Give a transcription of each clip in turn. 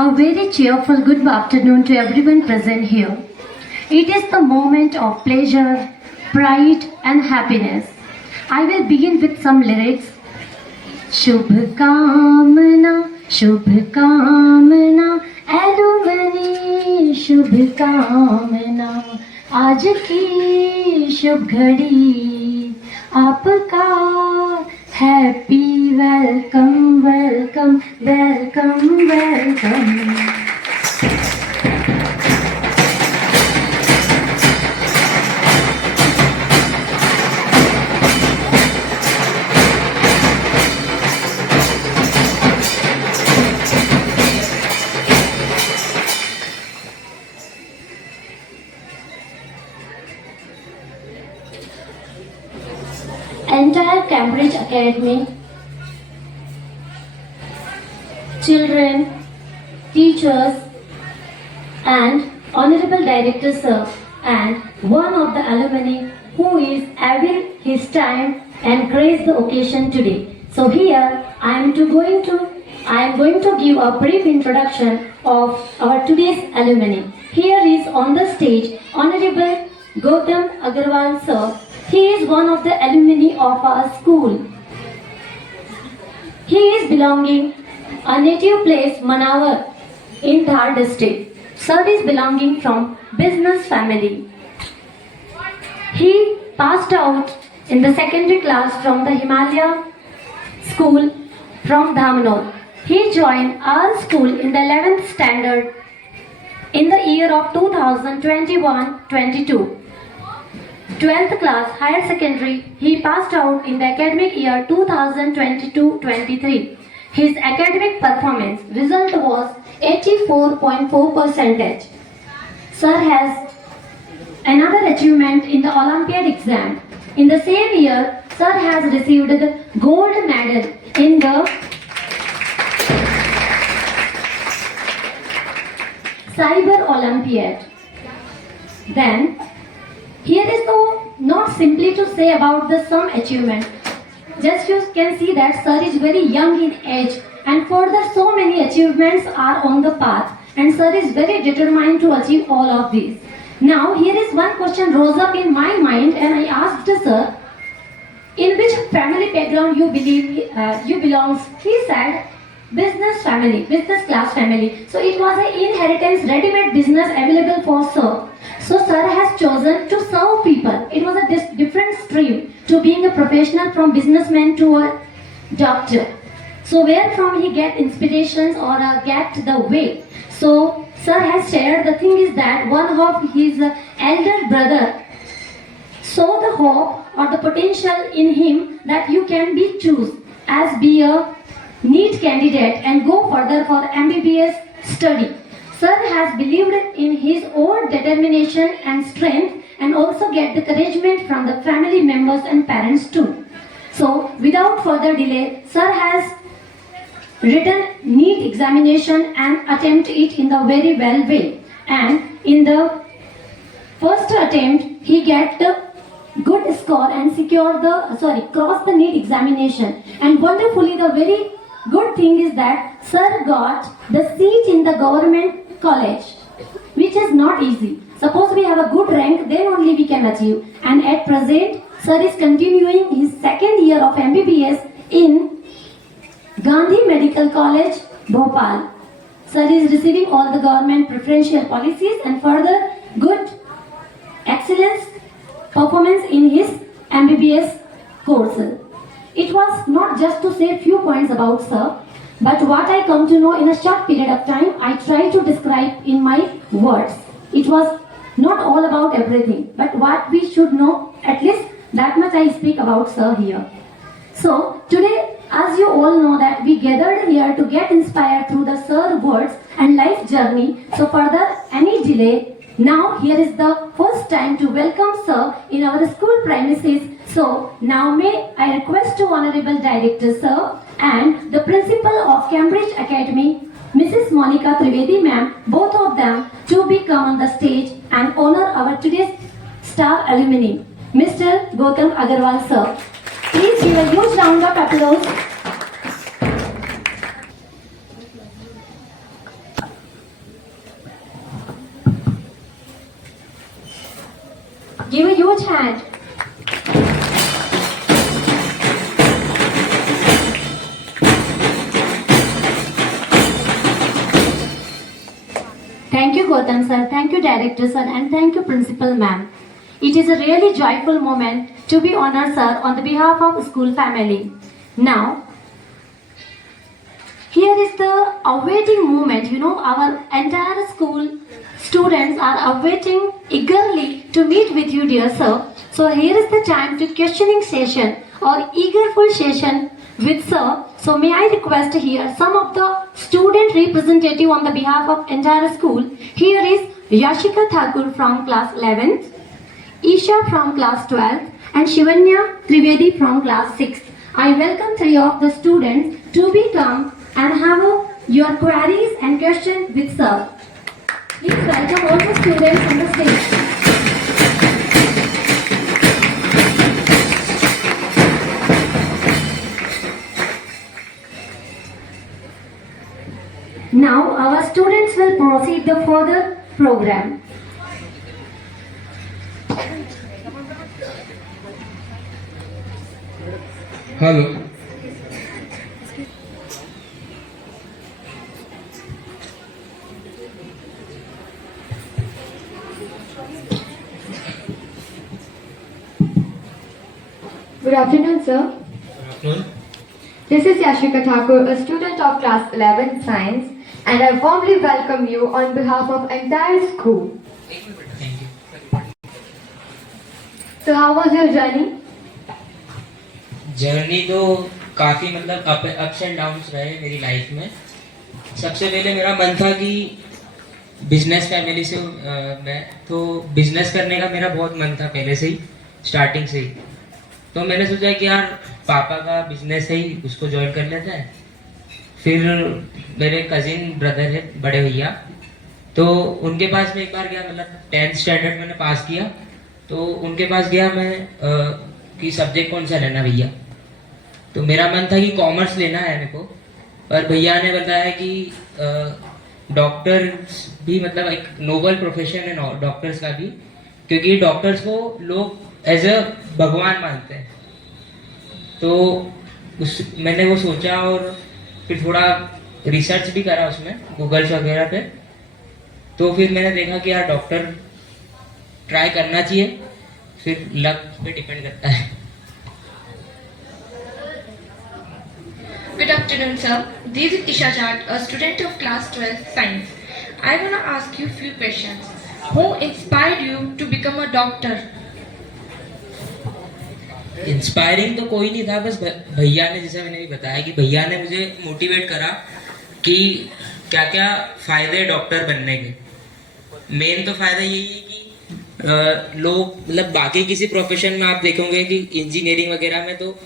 A very cheerful good afternoon to everyone present here. It is the moment of pleasure, pride and happiness. I will begin with some lyrics. शुभ कामना alumni शुभ कामना आज की शुभ घड़ी आपका happy welcome welcome welcome welcome. Entire Cambridge Academy, children, teachers and Honorable Director Sir and one of the alumni who is having his time and grace the occasion today. So here I am going to give a brief introduction of our today's alumni. Here is on the stage Honorable Gautam Agarwal Sir. He is one of the alumni of our school. He is belonging a native place Manawar in Dhar district. Sir is belonging from business family. He passed out in the secondary class from the Himalaya school from Dhamnod. He joined our school in the 11th standard in the year of 2021-22. 12th class higher secondary, he passed out in the academic year 2022-23. His academic performance result was 84.4%. Sir has another achievement in the Olympiad exam. In the same year, Sir has received the gold medal in the Cyber Olympiad. Then here is not simply to say about the some achievement. Just you can see that Sir is very young in age and further so many achievements are on the path and Sir is very determined to achieve all of these. Now here is one question rose up in my mind and I asked Sir, in which family background you believe you belongs? He said business family, business class family. So it was an inheritance ready-made business available for Sir. So Sir has chosen to serve people. It was a different stream to being a professional from businessman to a doctor. So where from he get inspirations or get the way. So Sir has shared the thing is that one of his elder brother saw the hope or the potential in him that you can be choose as be a NEET candidate and go further for MBBS study. Sir has believed in his own determination and strength and also get the encouragement from the family members and parents too. So without further delay, Sir has written NEET examination and attempt it in the very well way. And in the first attempt, he get the good score and cross the NEET examination. And wonderfully, the very good thing is that Sir got the seat in the government college, which is not easy. Suppose we have a good rank, then only we can achieve. And at present, Sir is continuing his second year of MBBS in Gandhi Medical College, Bhopal. Sir is receiving all the government preferential policies and further good excellence performance in his MBBS course. It was not just to say few points about Sir, but what I come to know in a short period of time, I try to describe in my words. It was not all about everything, but what we should know, at least that much I speak about Sir here. So today, as you all know that we gathered here to get inspired through the Sir words and life journey. So further any delay, now here is the first time to welcome Sir in our school premises. So now may I request to Honorable Director Sir and the Principal of Cambridge Academy, Mrs. Monica Trivedi ma'am, both of them to become on the stage and honor our today's star alumni, Mr. Gautam Agarwal Sir. Please give a huge round of applause. Give a huge hand. Thank you, Gautam sir. Thank you, director sir, and thank you, principal ma'am. It is a really joyful moment to be honored, sir, on the behalf of school family. Now, here is the awaiting moment. You know, our entire school students are awaiting eagerly to meet with you, dear sir. So here is the time to questioning session or eagerful session with sir. So may I request here some of the student representative on the behalf of entire school. Here is Yashika Thakur from class 11th, Isha from class 12th, and Shivanya Trivedi from class 6th. I welcome three of the students to become and have your queries and questions with sir. Please welcome all the students on the stage. Now our students will proceed the further program. Hello. Good afternoon, sir. Good afternoon. This is Yashika Thakur, a student of class 11 science, and I warmly welcome you on behalf of entire school. Thank you. So how was your journey? Journey तो काफ़ी मतलब ups and downs रहे मेरी life में। सबसे पहले मेरा मन था कि बिजनेस फैमिली से मैं तो बिजनेस करने का मेरा बहुत मन था पहले से ही, स्टार्टिंग से ही। तो मैंने सोचा कि यार पापा का बिजनेस है ही, उसको ज्वाइन कर लेते हैं। फिर मेरे कजिन ब्रदर है बड़े भैया, तो उनके पास मैं एक बार गया, मतलब 10th स्टैंडर्ड मैंने पास किया, तो उनके पास गया मैं कि सब्जेक्ट कौन सा लेना भैया। तो मेरा मन था कि कॉमर्स लेना है मेरे को, पर भैया ने बताया कि डॉक्टर भी मतलब एक नोबल प्रोफेशन है डॉक्टर्स का भी, क्योंकि डॉक्टर्स को लोग एज अ भगवान मानते हैं। तो मैंने वो सोचा और फिर थोड़ा रिसर्च भी करा उसमें गूगल वगैरह पे। तो फिर मैंने देखा कि यार डॉक्टर ट्राई करना चाहिए, फिर लक पे डिपेंड करता है। Good afternoon, sir. This is Isha Jat, a student of class 12 science. I want to ask you a few questions. Who inspired you to become a doctor? Inspiring तो कोई नहीं था, बस भैया ने, जैसे मैंने भी बताया कि भैया ने मुझे मोटिवेट करा कि क्या क्या फायदे डॉक्टर बनने के। मेन तो फायदा यही है कि लोग मतलब बाकी किसी प्रोफेशन में आप देखोगे कि इंजीनियरिंग वगैरह में तो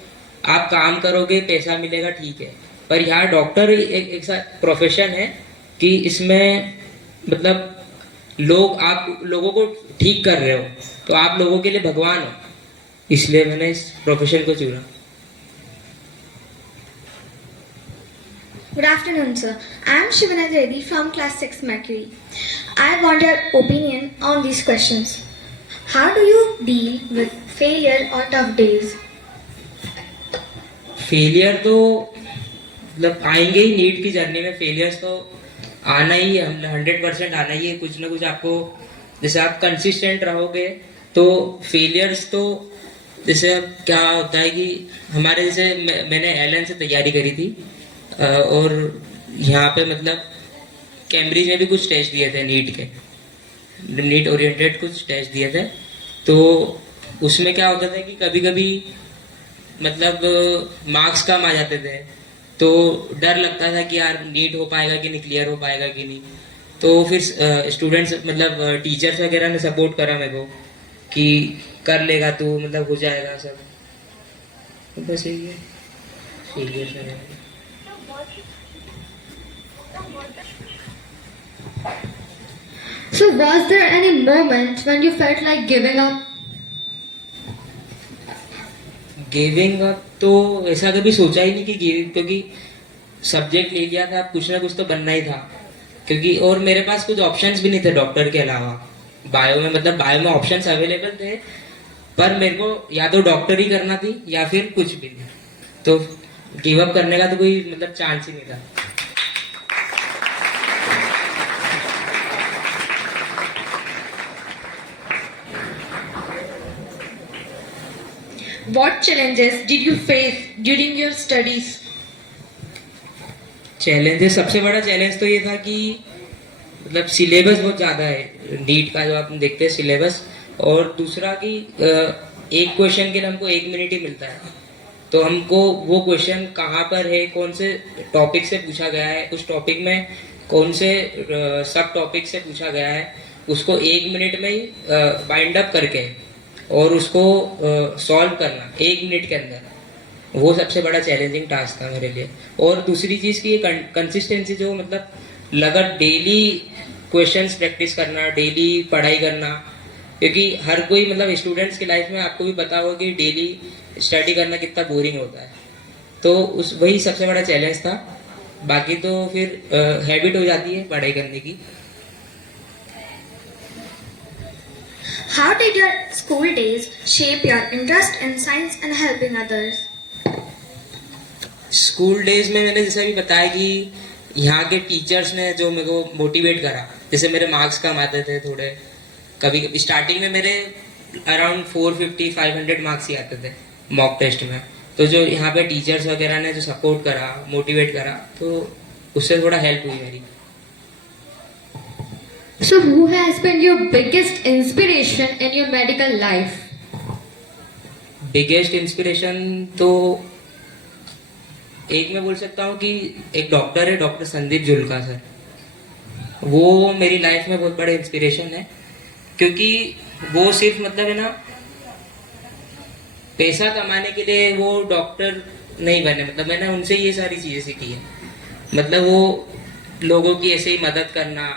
आप काम करोगे, पैसा मिलेगा, ठीक है, पर यहाँ डॉक्टर एक ऐसा प्रोफेशन है कि इसमें मतलब आप लोगों को ठीक कर रहे हो, तो आप लोगों के लिए भगवान हो, इसलिए मैंने इस प्रोफेशन को चुना। Good afternoon, sir. I am Shivana Reddy from class 6 Mercury. I want your opinion on these questions. How do you deal with failure or tough days? Failure तो मतलब आएंगे ही, नीट की जर्नी में फेलियर्स तो आना ही है, 100% आना ही है। कुछ ना कुछ आपको, जैसे आप कंसिस्टेंट रहोगे तो फेलियर्स तो, जैसे अब क्या होता है कि हमारे जैसे मैंने एलन से तैयारी करी थी और यहाँ पे मतलब कैम्ब्रिज में भी कुछ टेस्ट दिए थे नीट के, नीट ओरिएंटेड कुछ टेस्ट दिए थे। तो उसमें क्या होता था कि कभी कभी मतलब मार्क्स कम आ जाते थे, तो डर लगता था कि यार नीट हो पाएगा कि नहीं, क्लियर हो पाएगा कि नहीं। तो फिर स्टूडेंट्स मतलब टीचर्स वगैरह ने सपोर्ट करा मेरे को कि कर लेगा तू, मतलब हो जाएगा सब। तो बस यही है फेलियर वगैरह। So, was there any moment when you felt like giving up? Giving up तो ऐसा कभी सोचा ही नहीं कि क्योंकि सब्जेक्ट ले लिया था, कुछ ना कुछ तो बनना ही था। क्योंकि और मेरे पास कुछ ऑप्शंस भी नहीं थे डॉक्टर के अलावा बायो में, मतलब बायो में ऑप्शंस अवेलेबल थे पर मेरे को या तो डॉक्टरी करना थी या फिर कुछ भी नहीं, तो गिव अप करने का तो कोई मतलब चांस ही नहीं था। What challenges did you face during your studies? Challenges, सबसे बड़ा चैलेंज तो ये था कि मतलब सिलेबस बहुत ज़्यादा है नीट का, जो आप देखते हैं सिलेबस, और दूसरा कि एक क्वेश्चन के लिए हमको 1 मिनट ही मिलता है, तो हमको वो क्वेश्चन कहाँ पर है, कौन से टॉपिक से पूछा गया है, उस टॉपिक में कौन से सब टॉपिक से पूछा गया है, उसको 1 मिनट में ही बाइंड अप करके और उसको सॉल्व करना 1 मिनट के अंदर, वो सबसे बड़ा चैलेंजिंग टास्क था मेरे लिए। और दूसरी चीज़ की कंसिस्टेंसी, जो मतलब लगातार डेली क्वेश्चंस प्रैक्टिस करना, डेली पढ़ाई करना, क्योंकि हर कोई मतलब स्टूडेंट्स की लाइफ में आपको भी पता होगा कि डेली स्टडी करना कितना बोरिंग होता है, तो उस वही सबसे बड़ा चैलेंज था। बाकी तो फिर हैबिट हो जाती है पढ़ाई करने की। How did your school days shape your interest in science and helping others? School days में मैंने जैसे अभी बताया कि यहाँ के टीचर्स ने जो मेरे को मोटिवेट करा, जैसे मेरे मार्क्स कम आते थे थोड़े, कभी स्टार्टिंग में मेरे अराउंड 450-500 मार्क्स ही आते थे मॉक टेस्ट में, तो जो यहाँ पे टीचर्स वगैरह ने जो सपोर्ट करा, मोटिवेट करा, तो उससे थोड़ा हेल्प हुई मेरी। So, who has been your biggest inspiration in your medical life? Biggest inspiration तो एक मैं बोल सकता हूँ कि एक डॉक्टर है, डॉक्टर संदीप जुल्का सर, वो मेरी लाइफ में बहुत बड़े इंस्पिरेशन है, क्योंकि वो सिर्फ मतलब है ना पैसा कमाने के लिए वो डॉक्टर नहीं बने, मतलब मैंने उनसे ये सारी चीज़ें सीखी है, मतलब वो लोगों की ऐसे ही मदद करना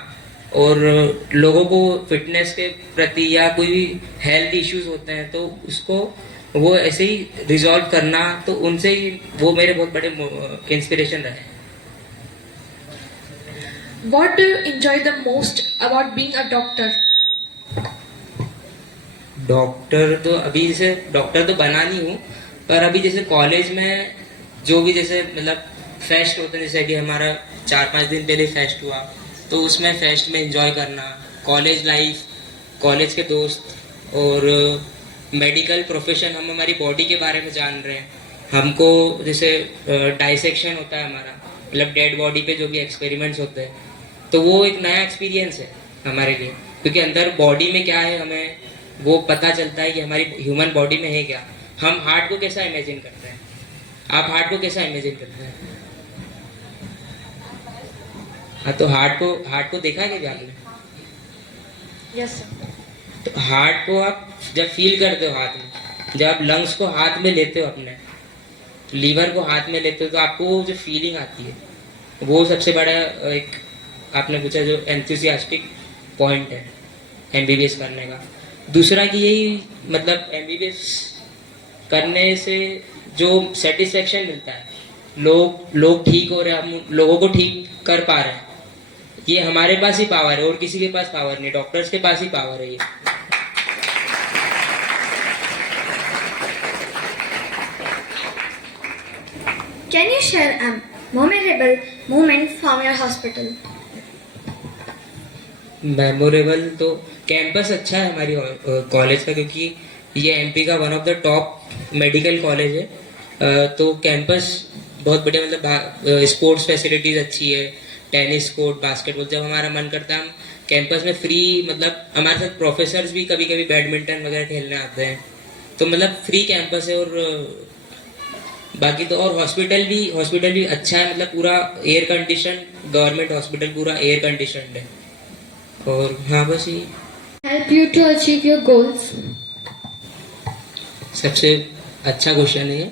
और लोगों को फिटनेस के प्रति या कोई भी हेल्थ इश्यूज होते हैं तो उसको वो ऐसे ही रिजॉल्व करना, तो उनसे ही वो मेरे बहुत बड़े इंस्पिरेशन रहे। What do you enjoy the most about being a doctor? Doctor तो अभी जैसे डॉक्टर तो बना नहीं हूँ, पर अभी जैसे कॉलेज में जो भी जैसे मतलब फेस्ट होते हैं, जैसे कि हमारा 4-5 दिन पहले फेस्ट हुआ, तो उसमें फेस्ट में एंजॉय करना, कॉलेज लाइफ, कॉलेज के दोस्त, और मेडिकल प्रोफेशन, हम हमारी बॉडी के बारे में जान रहे हैं, हमको जैसे डाइसेक्शन होता है हमारा, मतलब डेड बॉडी पे जो भी एक्सपेरिमेंट्स होते हैं, तो वो एक नया एक्सपीरियंस है हमारे लिए, क्योंकि अंदर बॉडी में क्या है हमें वो पता चलता है कि हमारी ह्यूमन बॉडी में है क्या। हम हार्ट को कैसा इमेजिन करते हैं, आप हार्ट को कैसा इमेजिन करते हैं? हाँ, तो हार्ट को देखा है क्या आपने? Yes, sir. तो हार्ट को आप जब फील करते हो हाथ में, जब आप लंग्स को हाथ में लेते हो, अपने लीवर को हाथ में लेते हो, तो आपको वो जो फीलिंग आती है, वो सबसे बड़ा एक आपने पूछा जो एंथुसियास्टिक पॉइंट है एमबीबीएस करने का। दूसरा कि यही मतलब एमबीबीएस करने से जो सेटिस्फेक्शन मिलता है, लोग ठीक हो रहे हैं, हम लोगों को ठीक कर पा रहे हैं, ये हमारे पास ही पावर है और किसी के पास पावर नहीं, डॉक्टर्स के पास ही पावर है ये। Can you share a memorable moment from your hospital? Memorable तो कैंपस अच्छा है हमारी कॉलेज का, क्योंकि ये एमपी का one of the top medical college है, तो कैंपस बहुत बढ़िया, मतलब स्पोर्ट्स फैसिलिटीज अच्छी है, टेनिस कोर्ट, बास्केटबॉल, जब हमारा मन करता है हम कैंपस में फ्री, मतलब हमारे साथ प्रोफेसर्स भी कभी कभी बैडमिंटन वगैरह खेलने आते हैं, तो मतलब फ्री कैंपस है। और बाकी तो और हॉस्पिटल भी अच्छा है, मतलब पूरा एयर कंडीशन, गवर्नमेंट हॉस्पिटल पूरा एयर कंडीशनड है। और हाँ, बस ये Help you to achieve your goals? सबसे अच्छा क्वेश्चन है ये।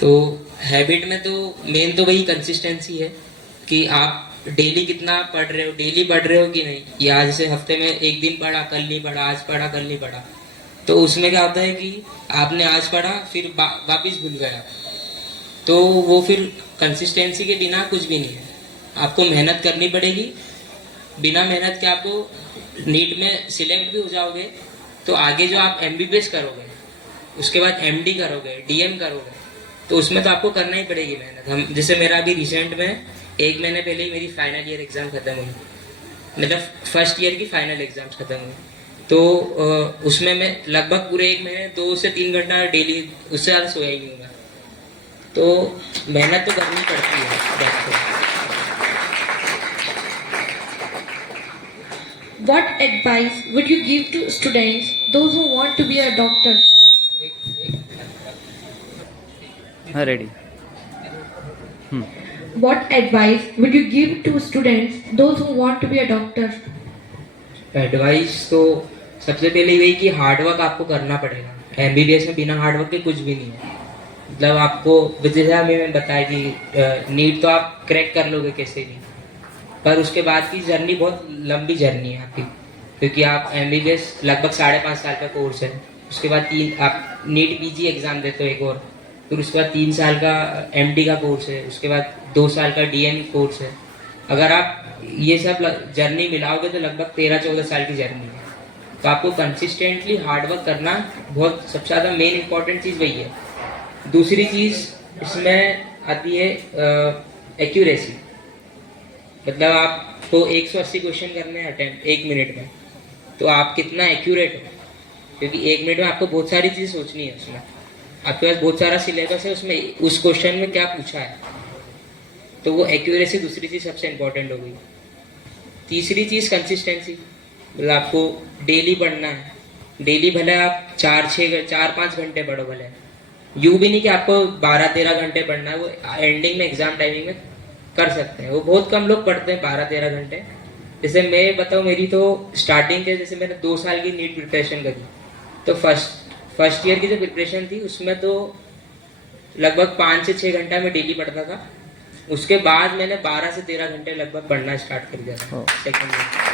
तो हैबिट में तो मेन तो वही कंसिस्टेंसी है कि आप डेली कितना पढ़ रहे हो, डेली पढ़ रहे हो कि नहीं, या जैसे हफ्ते में एक दिन पढ़ा, कल नहीं पढ़ा, आज पढ़ा, कल नहीं पढ़ा, तो उसमें क्या होता है कि आपने आज पढ़ा फिर वापिस भूल गया, तो वो फिर कंसिस्टेंसी के बिना कुछ भी नहीं है। आपको मेहनत करनी पड़ेगी, बिना मेहनत के आपको नीट में सिलेक्ट भी हो जाओगे, तो आगे जो आप एमबीबीएस करोगे उसके बाद एमडी करोगे, डीएम करोगे, तो उसमें तो आपको करना ही पड़ेगी मेहनत। हम जैसे मेरा अभी रिसेंट में 1 महीने पहले ही मेरी फाइनल ईयर एग्ज़ाम ख़त्म हुई, मतलब फर्स्ट ईयर की फाइनल एग्ज़ाम्स ख़त्म हुई। तो उसमें मैं लगभग पूरे 1 महीने 2 से 3 घंटा डेली, उससे ज़्यादा सोया ही नहीं हूँ मैं। तो मेहनत तो करनी पड़ती है बच्चों। What advice would you give to students, those who want to be a doctor? हाँ ready. What advice would you give to students, those who want to be a doctor? Advice तो सबसे पहले यही कि हार्डवर्क आपको करना पड़ेगा। MBBS में बिना हार्डवर्क के कुछ भी नहीं है। मतलब आपको जैसे हमें मैंने बताया कि नीट तो आप क्रैक कर लोगे कैसे भी, पर उसके बाद की जर्नी बहुत लंबी जर्नी है आपकी, क्योंकि आप एमबीबीएस लगभग 5.5 साल का कोर्स है। उसके बाद 3 आप नीट पीजी एग्ज़ाम देते हो एक और, फिर उसके बाद 3 साल का एमडी का कोर्स है, उसके बाद 2 साल का डीएम कोर्स है। अगर आप ये सब जर्नी मिलाओगे तो लगभग 13-14 साल की जर्नी है। तो आपको कंसिस्टेंटली हार्डवर्क करना बहुत सबसे ज़्यादा मेन इंपॉर्टेंट चीज़ वही है। दूसरी चीज़ इसमें आती है एक्यूरेसी। मतलब आपको 180 क्वेश्चन करने हैं अटेम्प्ट 1 मिनट में, तो आप कितना एक्यूरेट हो, क्योंकि 1 मिनट में आपको बहुत सारी चीज़ सोचनी है। उसमें आपके पास बहुत सारा सिलेबस है, उसमें उस क्वेश्चन में क्या पूछा है, तो वो एक्यूरेसी दूसरी चीज़ सबसे इम्पोर्टेंट हो गई। तीसरी चीज़ कंसिस्टेंसी। मतलब आपको डेली पढ़ना है, डेली भले आप 4-5 घंटे पढ़ो, भले यूँ भी नहीं कि आपको 12-13 घंटे पढ़ना है। वो एंडिंग में एग्जाम टाइमिंग में कर सकते हैं, वो बहुत कम लोग पढ़ते हैं 12-13 घंटे। जैसे मैं बताऊँ, मेरी तो स्टार्टिंग के जैसे मैंने 2 साल की नीट प्रिपरेशन करी, तो फर्स्ट ईयर की जो प्रिपरेशन थी उसमें तो लगभग 5 से 6 घंटा मैं डेली पढ़ता था। उसके बाद मैंने 12 से 13 घंटे लगभग पढ़ना स्टार्ट कर दिया था सेकेंड ईयर।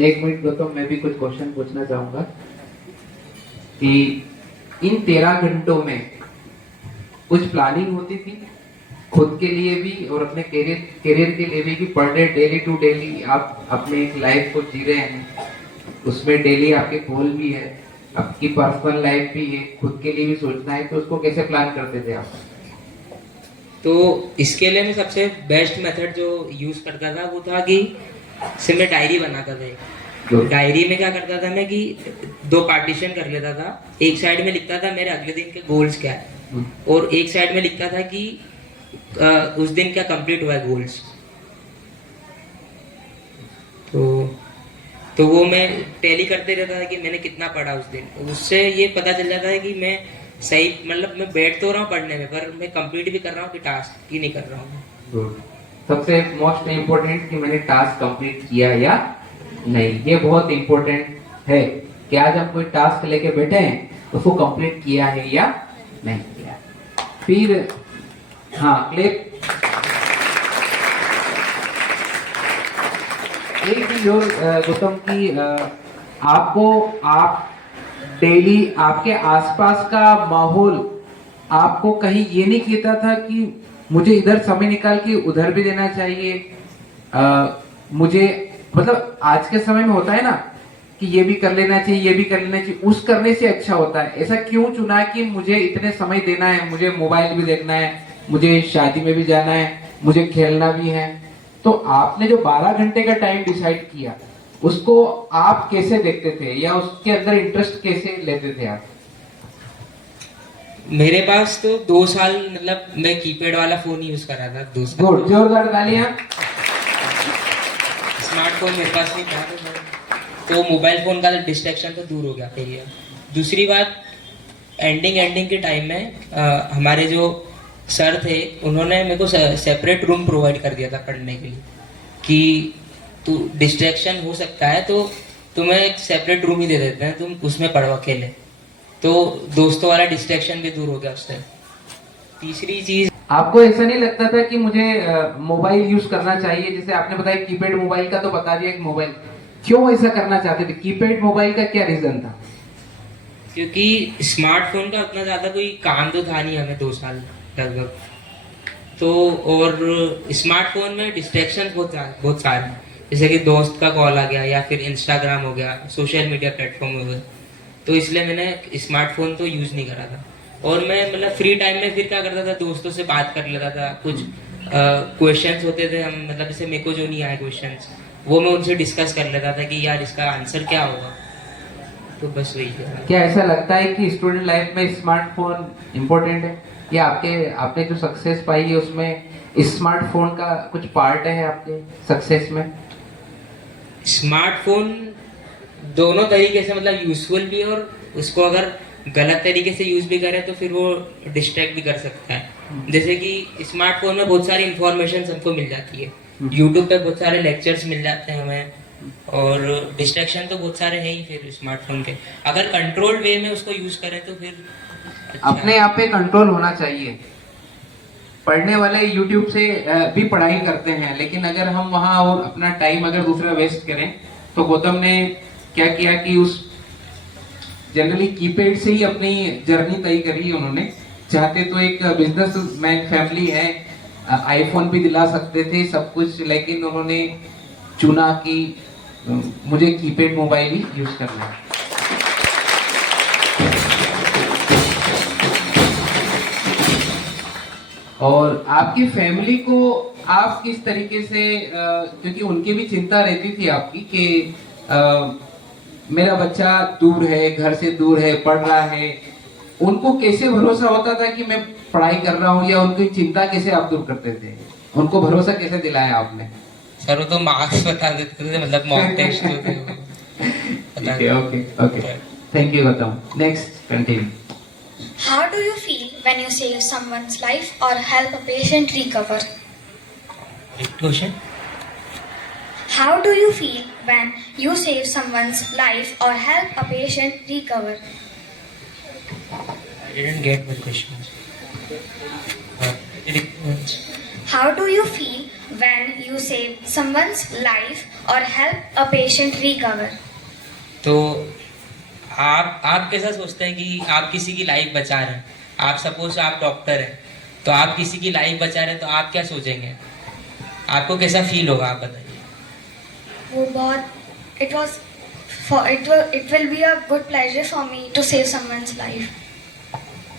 एक मिनट दो, तो मैं भी कुछ क्वेश्चन पूछना चाहूंगा कि इन 13 घंटों में कुछ प्लानिंग होती थी खुद के लिए भी और अपने करियर के लिए भी, कि per day daily to daily आप अपने एक लाइफ को जी रहे हैं, उसमें डेली आपके गोल भी है, आपकी पर्सनल लाइफ भी है, खुद के लिए भी सोचना है, तो उसको कैसे प्लान करते थे आप? तो इसके लिए मैं सबसे बेस्ट मेथड जो यूज़ करता था वो था कि से मैं डायरी बनाता था। डायरी में क्या करता था मैं कि 2 पार्टीशन कर लेता था। एक साइड में लिखता था मेरे अगले दिन के गोल्स क्या है, और एक साइड में लिखता था कि उस दिन क्या कंप्लीट हुआ है गोल्स। तो वो मैं टैली करते रहता था कि मैंने कितना पढ़ा उस दिन। उससे ये पता चल जाता है कि मैं सही, मतलब मैं बैठ तो रहा हूँ पढ़ने में, पर मैं कंप्लीट भी कर रहा हूँ कि टास्क ही नहीं कर रहा हूँ। सबसे मोस्ट इम्पोर्टेंट कि मैंने टास्क कंप्लीट किया या नहीं, ये बहुत इम्पोर्टेंट है कि आज हम कोई टास्क लेके बैठे हैं उसको कंप्लीट किया है या नहीं किया। फिर हाँ, क्लिप। एक चीज और गौतम की, आप डेली आपके आसपास का माहौल आपको कहीं ये नहीं कहता था कि मुझे इधर समय निकाल के उधर भी देना चाहिए, मुझे, मतलब आज के समय में होता है ना कि ये भी कर लेना चाहिए, ये भी कर लेना चाहिए, उस करने से अच्छा होता है। ऐसा क्यों चुना कि मुझे इतने समय देना है, मुझे मोबाइल भी देखना है, मुझे शादी में भी जाना है, मुझे खेलना भी है? तो आपने जो 12 घंटे का टाइम डिसाइड किया, उसको आप कैसे देखते थे या उसके अंदर इंटरेस्ट कैसे लेते थे आप? मेरे पास तो 2 साल, मतलब मैं कीपैड वाला फोन यूज कर रहा था 2 साल। गुड, जोरदार तालियां। स्मार्टफोन मेरे पास नहीं था, तो मोबाइल फोन का डिस्ट्रैक्शन तो दूर हो गया फिर। दूसरी बात, एंडिंग के टाइम में हमारे जो सर थे उन्होंने मेरे को सेपरेट रूम प्रोवाइड कर दिया था पढ़ने के लिए, कि तू डिस्ट्रैक्शन हो सकता है तो तुम्हें एक सेपरेट रूम ही दे देते हैं, तुम उसमें पढ़ो अकेले। तो दोस्तों वाला डिस्ट्रैक्शन भी दूर हो गया उससे। तीसरी चीज, आपको ऐसा नहीं लगता था कि मुझे मोबाइल यूज करना चाहिए? जैसे आपने बताया कीपैड मोबाइल का तो बता दिया कि मोबाइल, क्यों ऐसा करना चाहते थे? कीपैड मोबाइल का क्या रीजन था? क्योंकि स्मार्टफोन का उतना ज़्यादा कोई काम तो था नहीं हमें 2 साल लगभग, तो और स्मार्टफोन में डिस्ट्रैक्शन बहुत सारे हैं। जैसे कि दोस्त का कॉल आ गया या फिर इंस्टाग्राम हो गया, सोशल मीडिया प्लेटफॉर्म हो गए, तो इसलिए मैंने स्मार्टफोन तो यूज़ नहीं करा था। और मैं मतलब फ्री टाइम में फिर क्या करता था, दोस्तों से बात कर लेता था। कुछ क्वेश्चंस होते थे, हम मतलब जैसे मेरे को जो नहीं आए क्वेश्चंस, वो मैं उनसे डिस्कस कर लेता था कि यार इसका आंसर क्या होगा। तो बस वही है। क्या ऐसा लगता है कि स्टूडेंट लाइफ में स्मार्टफोन इम्पोर्टेंट है, या आपने जो सक्सेस पाई है उसमें स्मार्टफोन का कुछ पार्ट है आपके सक्सेस में? स्मार्टफोन दोनों तरीके से मतलब यूजफुल भी है, और उसको अगर गलत तरीके से यूज भी करें तो फिर वो डिस्ट्रैक्ट भी कर सकता है। जैसे कि स्मार्टफोन में बहुत सारी इंफॉर्मेशन हमको मिल जाती है, यूट्यूब पे बहुत सारे लेक्चर्स मिल जाते हैं हमें, और डिस्ट्रैक्शन तो बहुत सारे हैं ही फिर स्मार्टफोन के। अगर कंट्रोल्ड वे में उसको यूज करें तो फिर अच्छा अपने आप पे कंट्रोल होना चाहिए। पढ़ने वाले यूट्यूब से भी पढ़ाई करते हैं, लेकिन अगर हम वहाँ और अपना टाइम अगर दूसरा वेस्ट करें, तो गौतम ने क्या किया कि उस जनरली कीपैड से ही अपनी जर्नी तय करी उन्होंने। चाहते तो एक बिजनेसमैन फैमिली है, आईफोन भी दिला सकते थे सब कुछ, लेकिन उन्होंने चुना कि मुझे कीपैड मोबाइल ही यूज करना है। और आपकी फैमिली को आप किस तरीके से, क्योंकि उनकी भी चिंता रहती थी आपकी कि मेरा बच्चा दूर है, घर से दूर है, पढ़ रहा है, उनको कैसे भरोसा होता था कि मैं पढ़ाई कर रहा हूँ, या उनकी चिंता कैसे आप दूर करते थे? उनको भरोसा कैसे दिलाया आपने? सर वो तो मार्क्स बता देते थे, मतलब मॉक टेस्ट होते थे। Okay, thank you Gautam. Next, continue. How do you feel when you save someone's life or help a patient recover? Question. How do you feel when you save someone's life or help a patient recover? I didn't get the question. How do you feel when you save someone's life or help a patient recover? तो आप कैसा सोचते हैं कि आप किसी की life बचा रहे हैं? आप सपोज आप डॉक्टर हैं, तो आप किसी की लाइफ बचा रहे हैं, तो आप क्या सोचेंगे? आपको कैसा फील होगा, आप बताइए। वो बहुत it will be a good pleasure for me to save someone's life.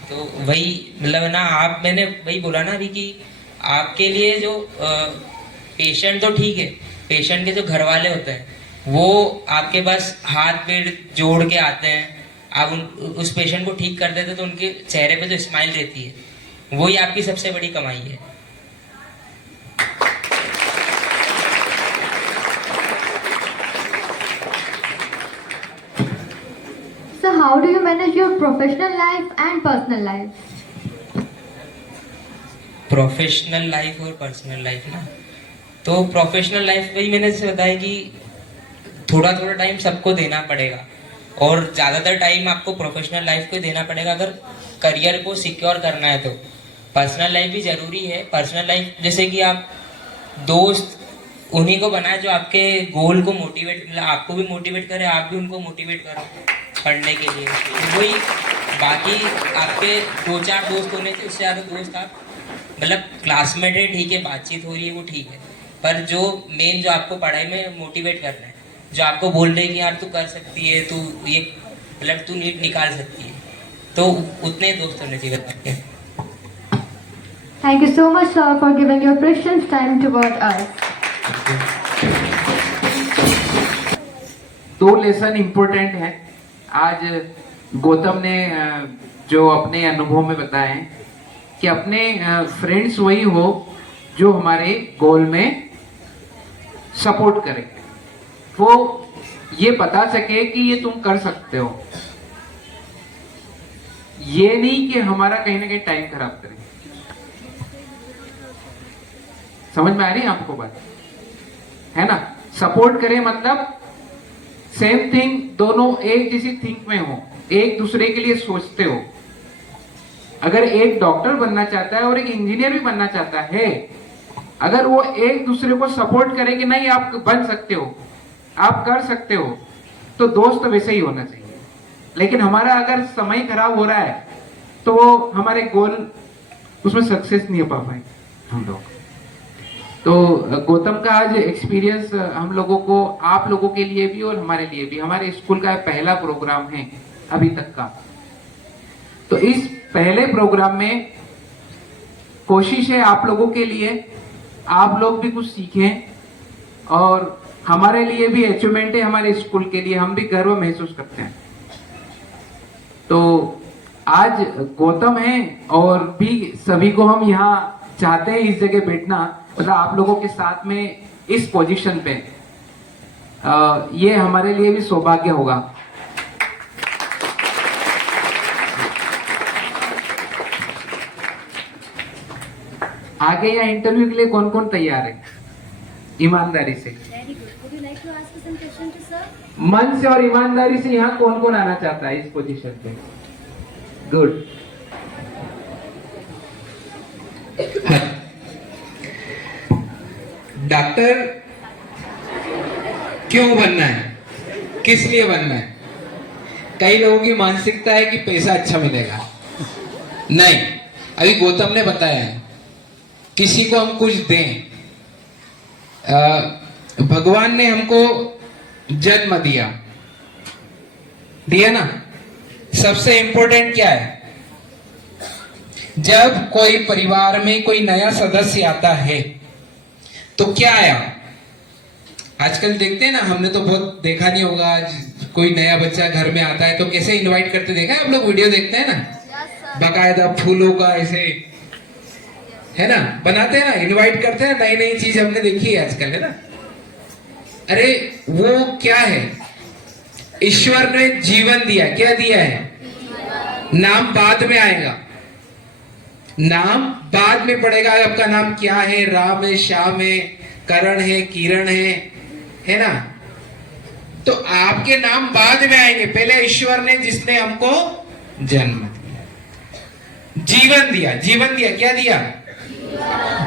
तो वही मतलब है ना, मैंने वही बोला ना अभी कि आपके लिए जो पेशेंट तो ठीक है, पेशेंट के जो घर वाले होते हैं वो आपके पास हाथ पैर जोड़ के आते हैं, आप उस पेशेंट को ठीक कर देते तो उनके चेहरे पे जो स्माइल रहती है वही आपकी सबसे बड़ी कमाई है। So how do you manage your professional life and personal life? Professional life और पर्सनल लाइफ ना, तो प्रोफेशनल लाइफ वही मैंने जैसे बताया कि थोड़ा थोड़ा टाइम सबको देना पड़ेगा, और ज़्यादातर टाइम आपको प्रोफेशनल लाइफ को देना पड़ेगा अगर करियर को सिक्योर करना है। तो पर्सनल लाइफ भी ज़रूरी है। पर्सनल लाइफ जैसे कि आप दोस्त उन्हीं को बनाए जो आपके गोल को मोटिवेट, मतलब आपको भी मोटिवेट करे, आप भी उनको मोटिवेट करो पढ़ने के लिए। वही बाकी आपके 2-4 दोस्त होने से, उससे ज़्यादा दोस्त आप मतलब क्लासमेट है, ठीक है, बातचीत हो रही है वो ठीक है, पर जो मेन जो आपको पढ़ाई में मोटिवेट कर रहे हैं, जो आपको बोल रहे हैं कि यार तू कर सकती है, तू ये मतलब तू नीट निकाल सकती है, तो उतने दोस्त होने चाहिए आपके। Thank you so much, sir, for giving your precious time toward us. 2 lesson important हैं आज गौतम ने जो अपने अनुभव में बताए हैं, कि अपने फ्रेंड्स वही हो जो हमारे गोल में सपोर्ट करे, वो ये बता सके कि ये तुम कर सकते हो, ये नहीं कि हमारा कहीं ना कहीं टाइम खराब करे। समझ में आ रही है आपको बात, है ना? सपोर्ट करे मतलब सेम थिंग, दोनों एक जैसी थिंक में हो, एक दूसरे के लिए सोचते हो। अगर एक डॉक्टर बनना चाहता है और एक इंजीनियर भी बनना चाहता है, अगर वो एक दूसरे को सपोर्ट करे कि नहीं आप बन सकते हो, आप कर सकते हो, तो दोस्त वैसे ही होना चाहिए। लेकिन हमारा अगर समय खराब हो रहा है तो वो हमारे गोल उसमें सक्सेस नहीं हो पा पाए हम लोग। तो गौतम का आज एक्सपीरियंस हम लोगों को, आप लोगों के लिए भी और हमारे लिए भी, हमारे स्कूल का पहला प्रोग्राम है अभी तक का। तो इस पहले प्रोग्राम में कोशिश है आप लोगों के लिए, आप लोग भी कुछ सीखें और हमारे लिए भी अचीवमेंट है, हमारे स्कूल के लिए हम भी गर्व महसूस करते हैं। तो आज गौतम है और भी सभी को हम यहाँ चाहते हैं इस जगह बैठना, मतलब आप लोगों के साथ में इस पोजीशन पे, ये हमारे लिए भी सौभाग्य होगा। आगे या इंटरव्यू के लिए कौन कौन तैयार है ईमानदारी से? मन से और ईमानदारी से यहाँ कौन कौन आना चाहता है इस पोजीशन पे? गुड। डॉक्टर क्यों बनना है, किस लिए बनना है? कई लोगों की मानसिकता है कि पैसा अच्छा मिलेगा। नहीं, अभी गौतम ने बताया है, किसी को हम कुछ दें। भगवान ने हमको जन्म दिया ना। सबसे इंपॉर्टेंट क्या है? जब कोई परिवार में कोई नया सदस्य आता है तो क्या आया? आजकल देखते हैं ना, हमने तो बहुत देखा नहीं होगा, कोई नया बच्चा घर में आता है तो कैसे इनवाइट करते देखा है? आप लोग वीडियो देखते हैं ना, बाकायदा फूलों का ऐसे, है ना, बनाते हैं ना, इनवाइट करते हैं। नई नई चीज हमने देखी है आजकल, है ना। अरे वो क्या है? ईश्वर ने जीवन दिया। क्या दिया है? नाम बाद में आएगा, नाम बाद में पड़ेगा। आपका नाम क्या है? राम है, श्याम है, करण है, किरण है ना। तो आपके नाम बाद में आएंगे, पहले ईश्वर ने, जिसने हमको जन्म दिया, जीवन दिया। जीवन दिया, क्या दिया?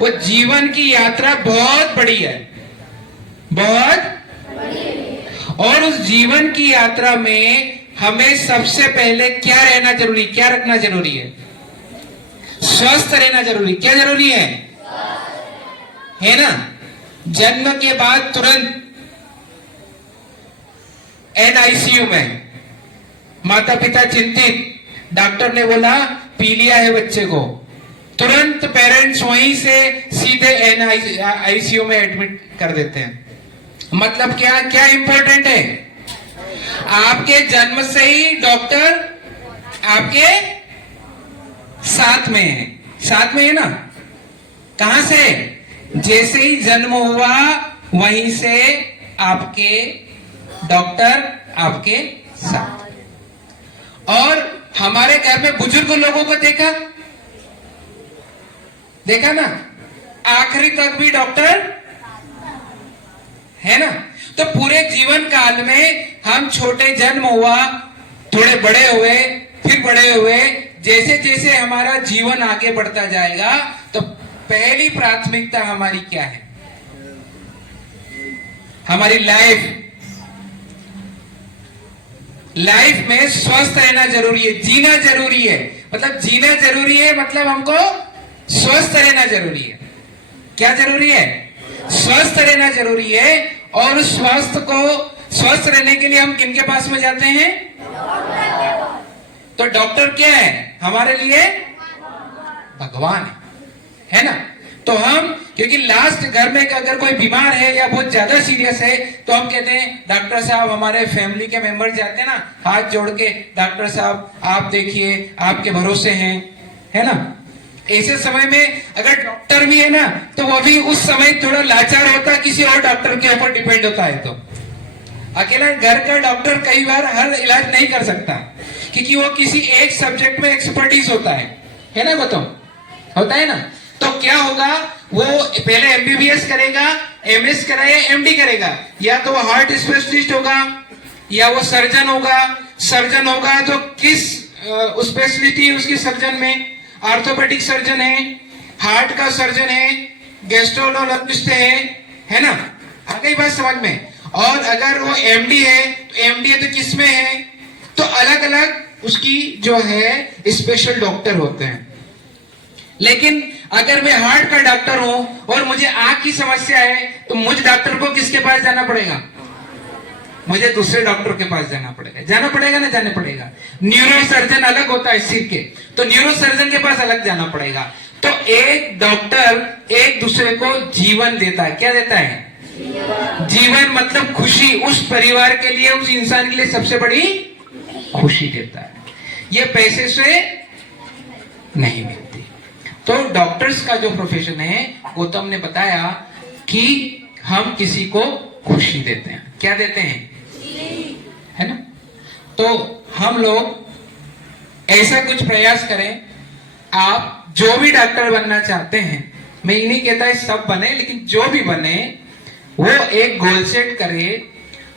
वो जीवन की यात्रा बहुत बड़ी है, बहुत। और उस जीवन की यात्रा में हमें सबसे पहले क्या रहना जरूरी, क्या रखना जरूरी है? स्वस्थ रहना जरूरी। क्या जरूरी है ना। जन्म के बाद तुरंत एनआईसीयू में, माता पिता चिंतित, डॉक्टर ने बोला पी लिया है बच्चे को, तुरंत पेरेंट्स वहीं से सीधे एनआईसीयू में एडमिट कर देते हैं। मतलब क्या क्या इंपॉर्टेंट है? आपके जन्म से ही डॉक्टर आपके साथ में है, साथ में है ना। कहां से? जैसे ही जन्म हुआ वहीं से आपके डॉक्टर आपके साथ। और हमारे घर में बुजुर्ग लोगों को देखा ना, आखिरी तक भी डॉक्टर है ना। तो पूरे जीवन काल में हम छोटे जन्म हुआ, थोड़े बड़े हुए, फिर बड़े हुए, जैसे जैसे हमारा जीवन आगे बढ़ता जाएगा तो पहली प्राथमिकता हमारी क्या है? हमारी लाइफ में स्वस्थ रहना जरूरी है, जीना जरूरी है। मतलब जीना जरूरी है, मतलब हमको स्वस्थ रहना जरूरी है। क्या जरूरी है? स्वस्थ रहना जरूरी है। और स्वस्थ रहने के लिए हम किनके पास में जाते हैं? तो डॉक्टर क्या है हमारे लिए? भगवान है ना। तो हम, क्योंकि लास्ट घर में अगर कोई बीमार है या बहुत ज्यादा सीरियस है तो हम कहते हैं डॉक्टर साहब, हमारे फैमिली के मेंबर जाते हैं ना हाथ जोड़ के, डॉक्टर साहब आप देखिए, आपके भरोसे हैं, है ना। ऐसे समय में अगर डॉक्टर भी है ना तो वो भी उस समय थोड़ा लाचार होता, किसी और डॉक्टर के ऊपर डिपेंड होता है। तो अकेला घर का डॉक्टर कई बार हर इलाज नहीं कर सकता, क्योंकि वो किसी एक सब्जेक्ट में एक्सपर्टीज होता है ना गौतम, होता है ना। तो क्या होगा, वो पहले एमबीबीएस करेगा, एमएस कराया, एमडी करेगा, या तो वो हार्ट स्पेशलिस्ट होगा या वो सर्जन होगा। सर्जन होगा तो किस स्पेशलिटी उसकी सर्जन में? ऑर्थोपेडिक सर्जन है, हार्ट का सर्जन है, गैस्ट्रोलॉजिस्ट है ना। आ गई बात समझ में। और अगर वो एमडी है तो एमडी तो किस में है? तो अलग अलग उसकी जो है स्पेशल डॉक्टर होते हैं। लेकिन अगर मैं हार्ट का डॉक्टर हूं और मुझे आंख की समस्या है तो मुझ डॉक्टर को किसके पास जाना पड़ेगा? मुझे दूसरे डॉक्टर के पास जाना पड़ेगा ना जाना पड़ेगा। न्यूरो सर्जन अलग होता है सिर के, तो न्यूरो सर्जन के पास अलग जाना पड़ेगा। तो एक डॉक्टर एक दूसरे को जीवन देता है। क्या देता है? जीवन मतलब खुशी। उस परिवार के लिए, उस इंसान के लिए सबसे बड़ी खुशी देता है। ये पैसे से नहीं मिलती। तो डॉक्टर्स का जो प्रोफेशन है, गौतम ने बताया कि हम किसी को खुशी देते हैं। क्या देते हैं? है ना? तो हम लोग ऐसा कुछ प्रयास करें। आप जो भी डॉक्टर बनना चाहते हैं, मैं ये नहीं कहता है सब बने, लेकिन जो भी बने वो एक गोल सेट करे।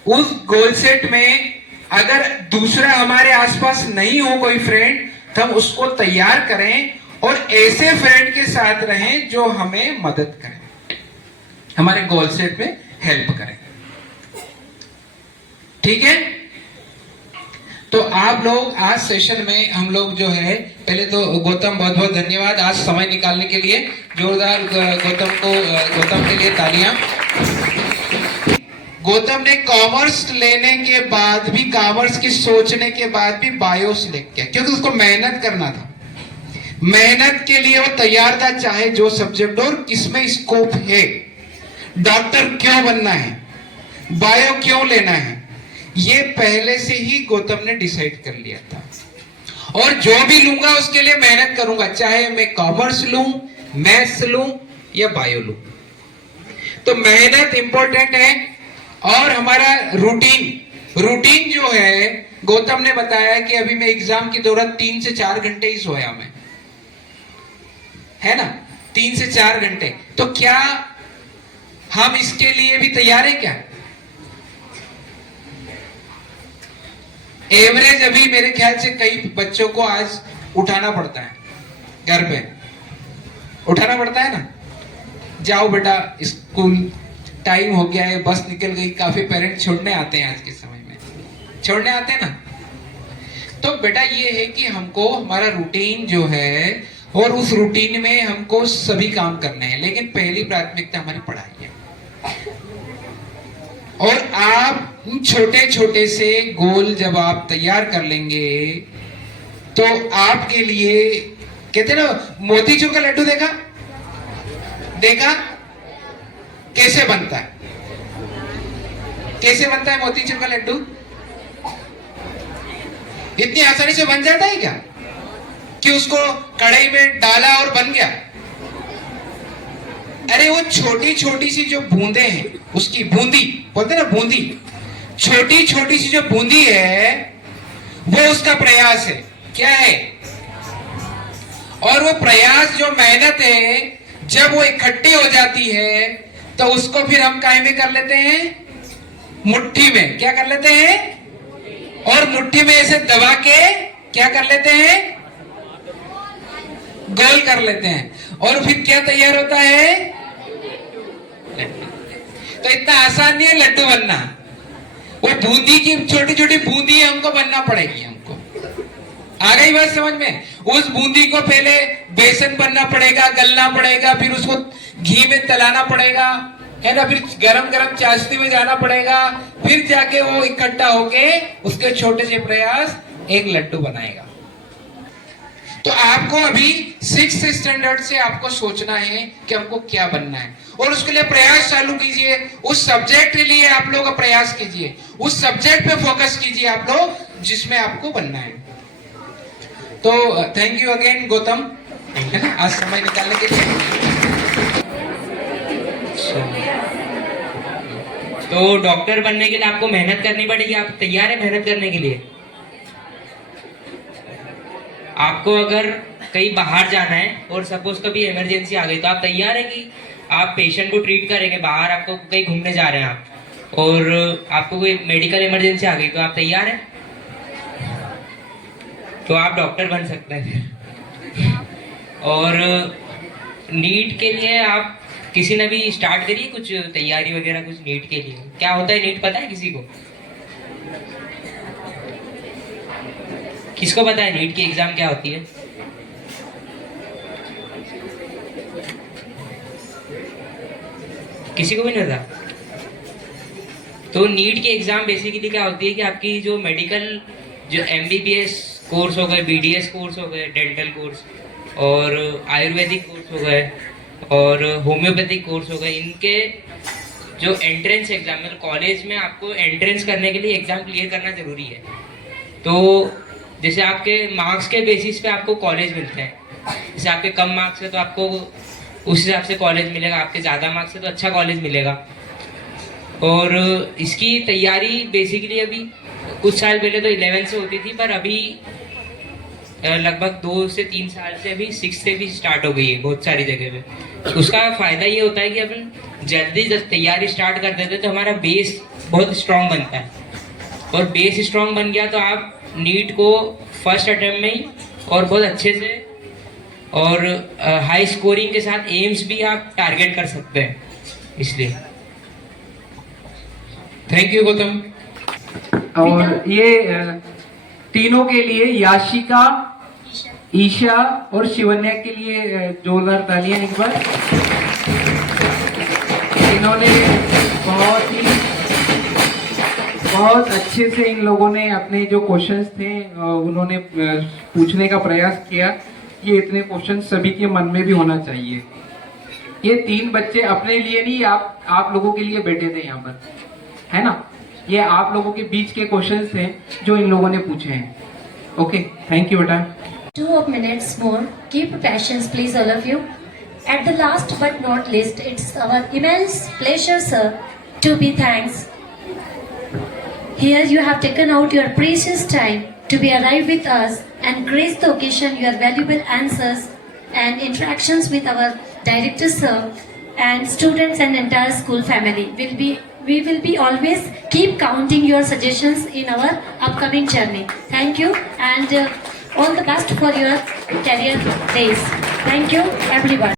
उस गोल सेट में अगर दूसरा हमारे आसपास नहीं हो कोई फ्रेंड, तो हम उसको तैयार करें और ऐसे फ्रेंड के साथ रहें जो हमें मदद करें, हमारे गोल सेट में हेल्प करें। ठीक है? तो आप लोग आज सेशन में हम लोग जो है, पहले तो गौतम बहुत बहुत धन्यवाद आज समय निकालने के लिए। जोरदार गौतम के लिए तालियां। गौतम ने कॉमर्स लेने के बाद भी, कॉमर्स की सोचने के बाद भी बायो सिलेक्ट किया, क्योंकि उसको मेहनत करना था। मेहनत के लिए वो तैयार था, चाहे जो सब्जेक्ट और किसमें स्कोप है। डॉक्टर क्यों बनना है, बायो क्यों लेना है, ये पहले से ही गौतम ने डिसाइड कर लिया था। और जो भी लूंगा उसके लिए मेहनत करूंगा, चाहे मैं कॉमर्स लूं, मैथ्स लूं या बायो लूं। तो मेहनत इंपॉर्टेंट है। और हमारा रूटीन जो है, गौतम ने बताया कि अभी मैं एग्जाम के दौरान 3 से 4 घंटे ही सोया मैं, है ना? 3 से 4 घंटे। तो क्या हम इसके लिए भी तैयार है? क्या एवरेज अभी मेरे ख्याल से कई बच्चों को आज उठाना पड़ता है, घर पे उठाना पड़ता है ना, जाओ बेटा स्कूल टाइम हो गया है, बस निकल गई। काफी पेरेंट्स छोड़ने आते हैं, आज के समय में छोड़ने आते हैं ना। तो बेटा ये है कि हमको हमारा रूटीन जो है, और उस रूटीन में हमको सभी काम करने हैं, लेकिन पहली प्राथमिकता हमारी पढ़ाई है। और आप छोटे छोटे से गोल जब आप तैयार कर लेंगे, तो आपके लिए, कहते हैं ना, मोतीचूर का लड्डू देखा कैसे बनता है? कैसे बनता है मोतीचूर का लड्डू? इतनी आसानी से बन जाता है क्या कि उसको कढ़ाई में डाला और बन गया? अरे वो छोटी छोटी सी जो बूंदे हैं, उसकी बूंदी बोलते हैं ना, बूंदी, छोटी छोटी सी जो बूंदी है, वो उसका प्रयास है। क्या है? और वो प्रयास, जो मेहनत है, जब वो इकट्ठी हो जाती है तो उसको फिर हम काहे में कर लेते हैं? मुट्ठी में। क्या कर लेते हैं? और मुट्ठी में ऐसे दबा के क्या कर लेते हैं? गोल कर लेते हैं। और फिर क्या तैयार होता है? तो इतना आसान नहीं है लड्डू बनना। वो बूंदी की छोटी छोटी बूंदी हमको बनना पड़ेगी। हमको आ गई बात समझ में? उस बूंदी को पहले बेसन बनना पड़ेगा, गलना पड़ेगा, फिर उसको घी में तलाना पड़ेगा, है ना, फिर गरम गरम चाशनी में जाना पड़ेगा, फिर जाके वो इकट्ठा होके उसके छोटे से प्रयास एक लड्डू बनाएगा। तो आपको अभी 6th स्टैंडर्ड से आपको सोचना है कि हमको क्या बनना है, और उसके लिए प्रयास चालू कीजिए। उस सब्जेक्ट के लिए आप लोग प्रयास कीजिए, उस सब्जेक्ट पे फोकस कीजिए आप लोग जिसमें आपको बनना है। तो थैंक यू अगेन गौतम, है ना, आज समय निकालने के लिए। तो डॉक्टर बनने के लिए आपको मेहनत करनी पड़ेगी। आप तैयार है मेहनत करने के लिए? आपको अगर कहीं बाहर जाना है और सपोज कभी इमरजेंसी आ गई, तो आप तैयार है कि आप पेशेंट को ट्रीट करेंगे? बाहर आपको कहीं घूमने जा रहे हैं आप, और आपको कोई मेडिकल इमरजेंसी आ गई, तो आप तैयार हैं? तो आप डॉक्टर बन सकते हैं। और नीट के लिए आप किसी ने भी स्टार्ट करी कुछ तैयारी वगैरह कुछ नीट के लिए? क्या होता है नीट, पता है किसी को? किसको पता है नीट की एग्जाम क्या होती है? किसी को भी नहीं था। तो नीट की एग्ज़ाम बेसिकली क्या होती है कि आपकी जो मेडिकल जो MBBS कोर्स हो गए, BDS कोर्स हो गए, डेंटल कोर्स और आयुर्वेदिक कोर्स हो गए और होम्योपैथिक कोर्स हो गए, इनके जो एंट्रेंस एग्ज़ाम मतलब कॉलेज में आपको एंट्रेंस करने के लिए एग्ज़ाम क्लियर करना ज़रूरी है। तो जैसे आपके मार्क्स के बेसिस पे आपको कॉलेज मिलते हैं। जैसे आपके कम मार्क्स है तो आपको उस हिसाब से कॉलेज मिलेगा, आपके ज़्यादा मार्क्स है तो अच्छा कॉलेज मिलेगा। और इसकी तैयारी बेसिकली अभी कुछ साल पहले तो 11 से होती थी, पर अभी लगभग 2 से 3 साल से अभी 6 से भी स्टार्ट हो गई है बहुत सारी जगह पे। उसका फ़ायदा ये होता है कि अपन जल्दी जब तैयारी स्टार्ट कर देते तो हमारा बेस बहुत स्ट्रॉन्ग बनता है, और बेस स्ट्रॉन्ग बन गया तो आप नीट को फर्स्ट अटेम्प्ट में ही और बहुत अच्छे से और हाई स्कोरिंग के साथ एम्स भी आप टारगेट कर सकते हैं। इसलिए थैंक यू गौतम। और ये तीनों के लिए, याशिका, ईशा और शिवन्या के लिए जोरदार तालियां एक बार। इन्होंने बहुत अच्छे से इन लोगों ने अपने जो क्वेश्चंस थे उन्होंने पूछने का प्रयास किया। ये इतने क्वेश्चन सभी के मन में भी होना चाहिए। ये 3 बच्चे अपने लिए नहीं, आप लोगों के लिए बैठे थे यहाँ पर, है ना। ये आप लोगों के बीच के क्वेश्चंस थे जो इन लोगों ने पूछे हैं। ओके, थैंक यू बेटा। 2 minutes more. Keep patience, please, all of you. At the last but not least, it's our immense pleasure, sir, to be thanks. Here you have taken out your precious time to be arrived with us and grace the occasion your valuable answers and interactions with our director, sir, and students and entire school family. We will be always keep counting your suggestions in our upcoming journey. Thank you, and all the best for your career days. Thank you, everyone.